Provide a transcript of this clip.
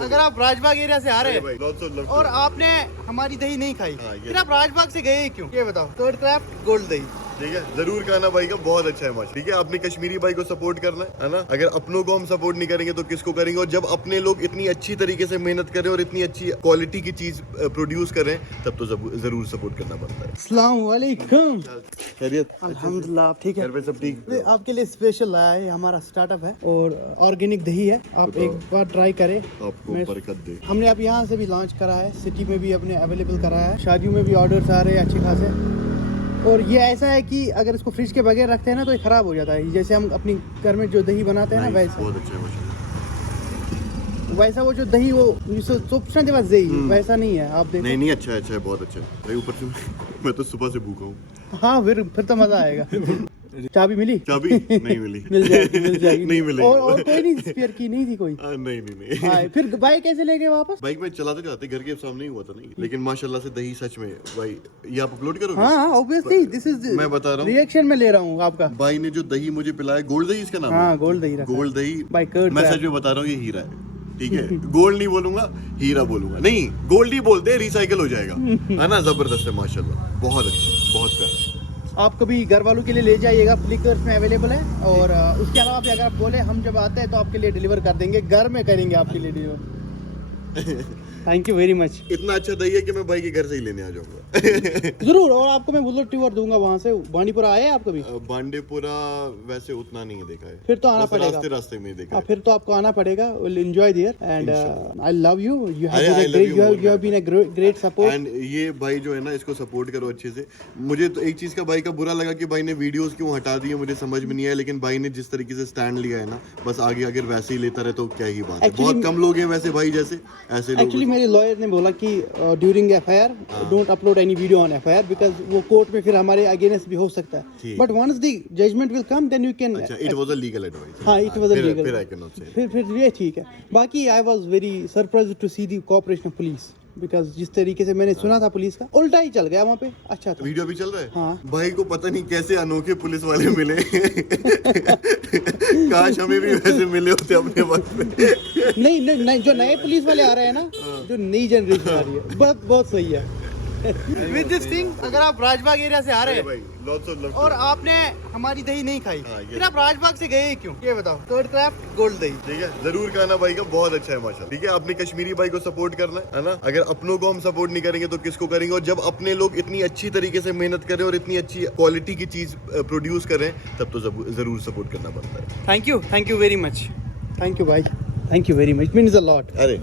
अगर आप राजबाग एरिया से आ रहे हैं lots of love और to- आपने हमारी दही नहीं खाई, हाँ, ये फिर आप राजबाग से गए क्यों? ये बताओ। कर्ड क्राफ्ट गोल्ड दही। ठीक है, जरूर खाना भाई का, बहुत अच्छा है माशा। ठीक है, अपने कश्मीरी भाई को सपोर्ट करना है ना। अगर अपनों को हम सपोर्ट नहीं करेंगे तो किसको करेंगे? और जब अपने लोग इतनी अच्छी तरीके से मेहनत करें और इतनी अच्छी क्वालिटी की चीज प्रोड्यूस करें तब तो जरूर सपोर्ट करना पड़ता है। अस्सलाम वालेकुम। खैरियत? अल्हम्दुलिल्लाह, आप ठीक है? घर पे सब ठीक? ये आपके लिए स्पेशल लाया है, हमारा स्टार्टअप है और ऑर्गेनिक दही है। आप एक बार ट्राई करें। आपको मैं- बरकत दे। हमने अब यहाँ से भी लॉन्च करा है, सिटी में भी अपने अवेलेबल करा है, शादियों में भी ऑर्डर्स आ रहे हैं अच्छे खासे। और ये ऐसा है कि अगर इसको फ्रिज के बगैर रखते हैं ना तो ये ख़राब हो जाता है। जैसे हम अपनी घर में जो दही बनाते हैं ना Nice, वैसा बहुत अच्छा है माशा। वैसा वो जो दही वो सोचना के बाद दही वैसा नहीं है। आप देखो। नहीं नहीं, अच्छा है, अच्छा है, बहुत अच्छा है भाई। ऊपर से मैं तो सुबह से भूखा हूँ। हाँ, फिर तो मजा आएगा। चाबी मिली? चाबी नहीं मिली। मिल जाएगी नहीं मिलेगी। और कोई नहीं, स्पेयर की नहीं थी कोई। नहीं नहीं नहीं। हाँ, फिर बाइक कैसे ले गए वापस? बाइक में चलाते चलाते घर के सामने ही हुआ था। नहीं लेकिन माशाल्लाह से दही सच में भाई। ये आप अपलोड करोगे? हाँ, ऑब्वियसली दिस इज मैं बता रहा हूँ, रिएक्शन में ले रहा हूँ आपका। भाई ने जो दही मुझे पिलाया, गोल्ड दही इसका नाम हाँ, है। गोल्ड दही रखा है। गोल्ड दही By Curd मैं Craft। सच में बता रहा हूँ, ये हीरा है। ठीक है, गोल्ड नहीं बोलूंगा, हीरा बोलूंगा। नहीं, गोल्ड ही बोलते हैं, रिसाइकल हो जाएगा। है ना, जबरदस्त है माशाल्लाह, बहुत अच्छा, बहुत प्यारा। आप कभी घर वालों के लिए ले जाइएगा, फ्लिकर्स में अवेलेबल है। और उसके अलावा भी अगर आप बोले हम जब आते हैं तो आपके लिए डिलीवर कर देंगे, घर में करेंगे आपके लिए deliver. Thank you very much. इतना अच्छा दही है कि मैं भाई के घर से ही लेने आ जाऊंगा। जरूर। और आपको मैं बुलेट टूर दूंगा वहाँ से। बांडीपुरा आए हैं आप कभी? बांडेपुरा वैसे उतना नहीं देखा है, फिर तो आना बस पड़ेगा। रास्ते रास्ते में ही देखा हाँ, है। फिर तो आपको आना पड़ेगा। Will enjoy there and I love you. You I love you more have than been a great support. And ये भाई जो है ना, इसको सपोर्ट करो अच्छे से। मुझे तो एक चीज का भाई का बुरा लगा कि भाई ने वीडियोस क्यों हटा दिए, मुझे समझ में नहीं आया। लेकिन भाई ने जिस तरीके से स्टैंड लिया है ना, बस आगे अगर वैसे ही लेता रहे तो क्या ही बात है। Actually- बहुत कम लोग हैं वैसे भाई जैसे, ऐसे लोग। एक्चुअली मेरे लॉयर ने बोला कि during FIR don't upload any video on FIR because वो कोर्ट में फिर हमारे अगेंस्ट भी हो सकता है। ठीक। But once the judgement will come then you can. अच्छा, it was a legal advice. हाँ, इट वाज लीगल। फिर आई कैन नॉट से। फिर ये ठीक है। बाकी I was very surprised to see the cooperation of police because जिस तरीके से मैंने सुना था पुलिस का, उल्टा ही चल गया वहाँ पे। अच्छा था। वीडियो भी चल रहा है। हाँ। भाई को पता नहीं कैसे अनोखे पुलिस वाले मिले। काश हमें भी वैसे मिले होते अपने वक्त में। नहीं नहीं नहीं, जो नए पुलिस वाले आ रहे हैं ना, जो नई जनरेशन आ रही है, बहुत बहुत सही है। विद दिस थिंग, अगर आप राजबाग एरिया से आ रहे हैं भाई लॉट्स ऑफ लव और आपने हमारी दही नहीं खाई, हाँ, ये- फिर आप राजबाग से गए क्यों? ये बताओ। कर्ड क्राफ्ट गोल्ड दही। ठीक है, जरूर खाना भाई का, बहुत अच्छा है माशा। ठीक है, अपने कश्मीरी भाई को सपोर्ट करना है ना। अगर अपनों को हम सपोर्ट नहीं करेंगे तो किसको करेंगे? और जब अपने लोग इतनी अच्छी तरीके से मेहनत करें और इतनी अच्छी क्वालिटी की चीज प्रोड्यूस करें तब तो जरूर सपोर्ट करना पड़ता है। Thank you very much. Thank you भाई, thank you very much, means a lot. अरे